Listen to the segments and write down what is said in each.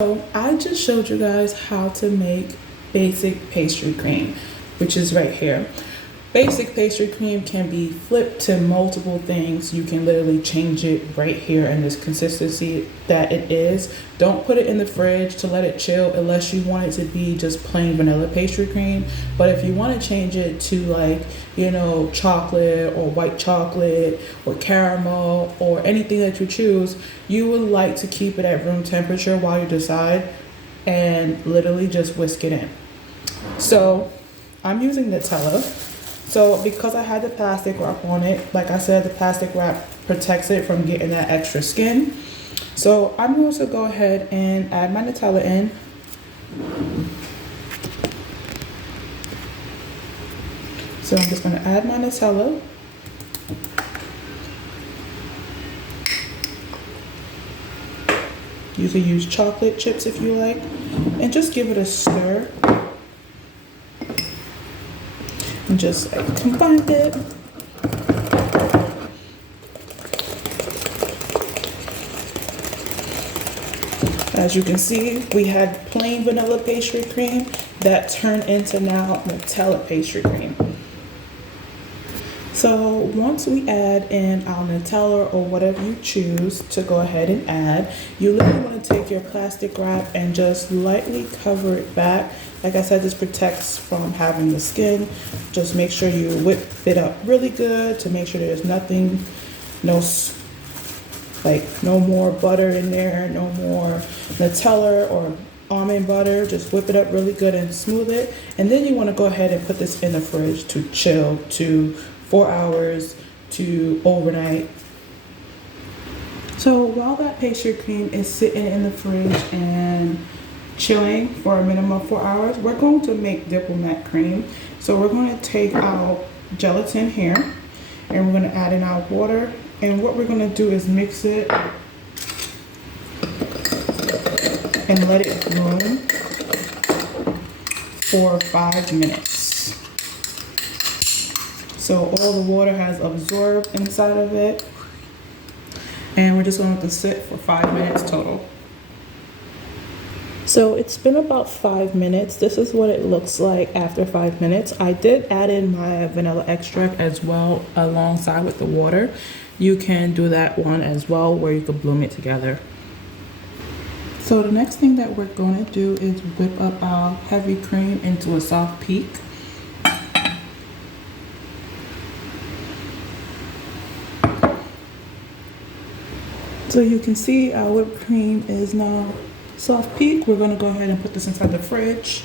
So I just showed you guys how to make basic pastry cream, which is right here. Basic pastry cream can be flipped to multiple things. You can literally change it right here in this consistency that it is. Don't put it in the fridge to let it chill unless you want it to be just plain vanilla pastry cream. But if you want to change it to, like, chocolate or white chocolate or caramel or anything that you choose, you would like to keep it at room temperature while you decide and literally just whisk it in. So I'm using Nutella. So because I had the plastic wrap on it, like I said, the plastic wrap protects it from getting that extra skin. So I'm going to go ahead and add my Nutella in. So I'm just going to add my Nutella. You can use chocolate chips if you like, and just give it a stir. And just combine it. As you can see, we had plain vanilla pastry cream that turned into now Nutella pastry cream. So once we add in our Nutella or whatever you choose to go ahead and add, you literally want to take your plastic wrap and just lightly cover it back. Like I said, this protects from having the skin. Just make sure you whip it up really good to make sure there's nothing, no more butter in there, no more Nutella or almond butter. Just whip it up really good and smooth it. And then you want to go ahead and put this in the fridge to chill to 4 hours to overnight. So while that pastry cream is sitting in the fridge and chilling for a minimum of 4 hours, we're going to make diplomat cream. So we're going to take our gelatin here and we're going to add in our water, and what we're going to do is mix it and let it bloom for 5 minutes. So all the water has absorbed inside of it, and we're just going to let it sit for 5 minutes total. So it's been about 5 minutes. This is what it looks like after 5 minutes. I did add in my vanilla extract as well alongside with the water. You can do that one as well where you can bloom it together. So the next thing that we're going to do is whip up our heavy cream into a soft peak. So you can see our whipped cream is now soft peak. We're going to go ahead and put this inside the fridge.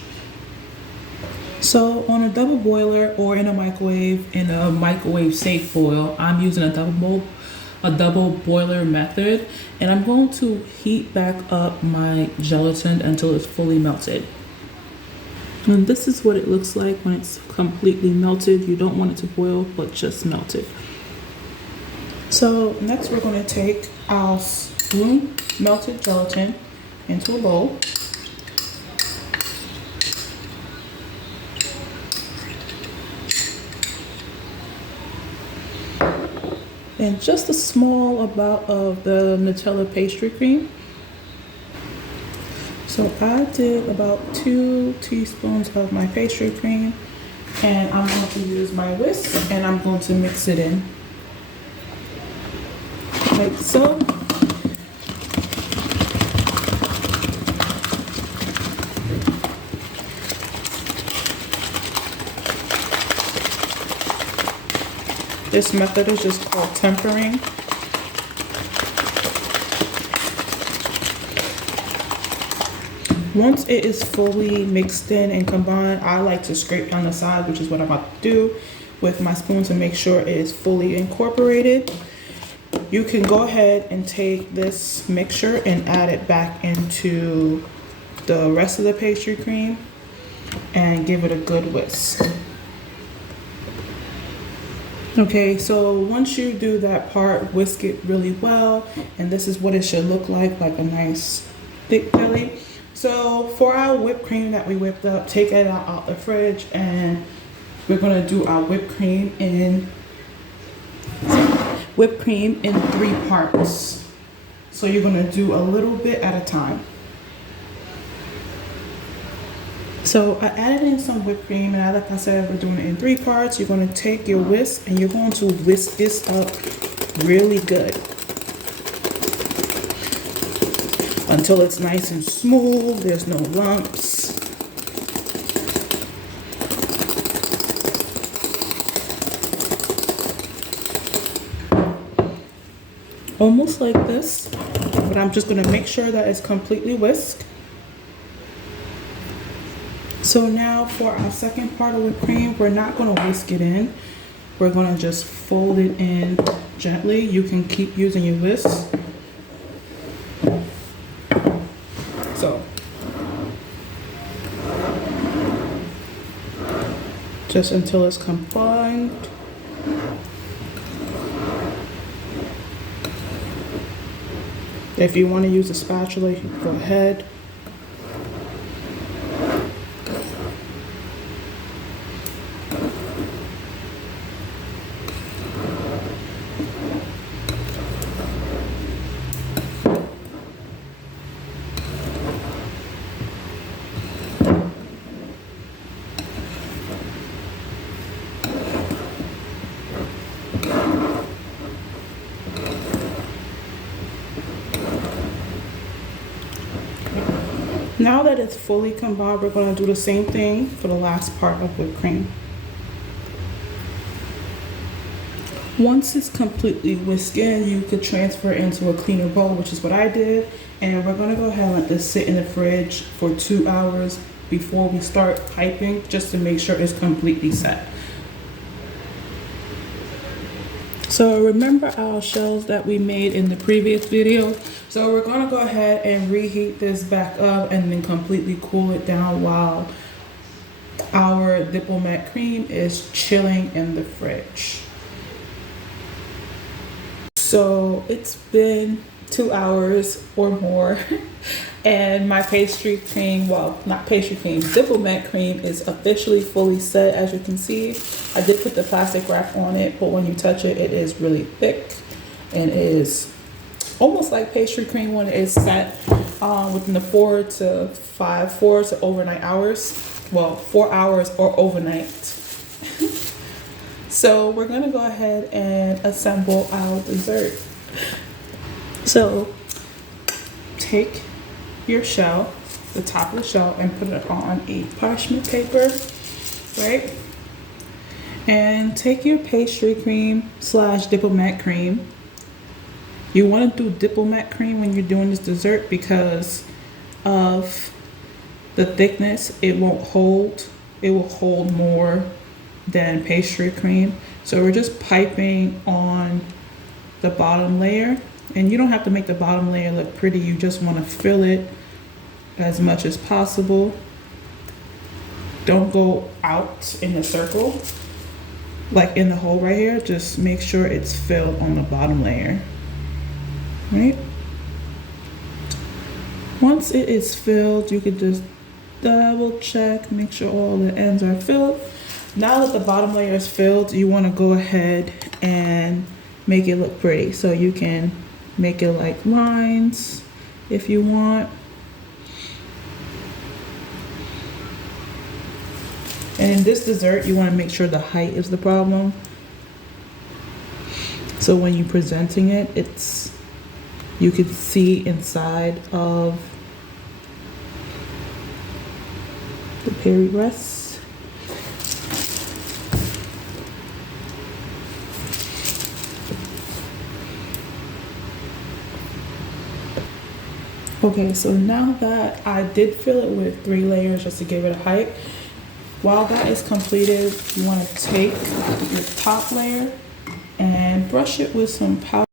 So on a double boiler or in a microwave safe boil, I'm using a double boiler method, and I'm going to heat back up my gelatin until it's fully melted. And this is what it looks like when it's completely melted. You don't want it to boil, but just melted. So next we're going to take our room melted gelatin into a bowl. And just a small amount of the Nutella pastry cream. So I did about 2 teaspoons of my pastry cream, and I'm going to use my whisk and I'm going to mix it in like so. This method is just called tempering. Once it is fully mixed in and combined, I like to scrape down the side, which is what I'm about to do with my spoon to make sure it is fully incorporated. You can go ahead and take this mixture and add it back into the rest of the pastry cream and give it a good whisk. Okay, so once you do that part, whisk it really well, and this is what it should look like a nice thick jelly. So for our whipped cream that we whipped up, take it out the fridge, and we're gonna do our whipped cream in 3 parts. So you're gonna do a little bit at a time. So I added in some whipped cream, and like I said, we're doing it in 3 parts. You're going to take your whisk and you're going to whisk this up really good until it's nice and smooth. There's no lumps. Almost like this, but I'm just going to make sure that it's completely whisked. So now for our second part of whipped cream, we're not going to whisk it in. We're going to just fold it in gently. You can keep using your whisk. So just until it's combined. If you want to use a spatula, you can go ahead. Now that it's fully combined, we're going to do the same thing for the last part of whipped cream. Once it's completely whisked in, you could transfer it into a cleaner bowl, which is what I did. And we're going to go ahead and let this sit in the fridge for 2 hours before we start piping, just to make sure it's completely set. So remember our shells that we made in the previous video? So we're gonna go ahead and reheat this back up and then completely cool it down while our diplomat cream is chilling in the fridge. So it's been 2 hours or more and my pastry cream, well, not pastry cream, diplomat cream is officially fully set. As you can see, I did put the plastic wrap on it, but when you touch it, it is really thick and it is almost like pastry cream when it is set within the 4 to overnight hours. Well, 4 hours or overnight. So we're gonna go ahead and assemble our dessert. So take your shell, the top of the shell, and put it on a parchment paper, right? And take your pastry cream / diplomat cream. You want to do diplomat cream when you're doing this dessert because of the thickness. It won't hold. It will hold more than pastry cream. So we're just piping on the bottom layer, and you don't have to make the bottom layer look pretty. You just want to fill it as much as possible. Don't go out in a circle like in the hole right here. Just make sure it's filled on the bottom layer, right? Once it is filled, you can just double check, make sure all the ends are filled. Now that the bottom layer is filled, you want to go ahead and make it look pretty. So you can make it like lines if you want. And in this dessert, you want to make sure the height is the problem. So when you're presenting it, you can see inside of the paris-brest. Okay, so now that I did fill it with 3 layers just to give it a height, while that is completed, you want to take your top layer and brush it with some powder.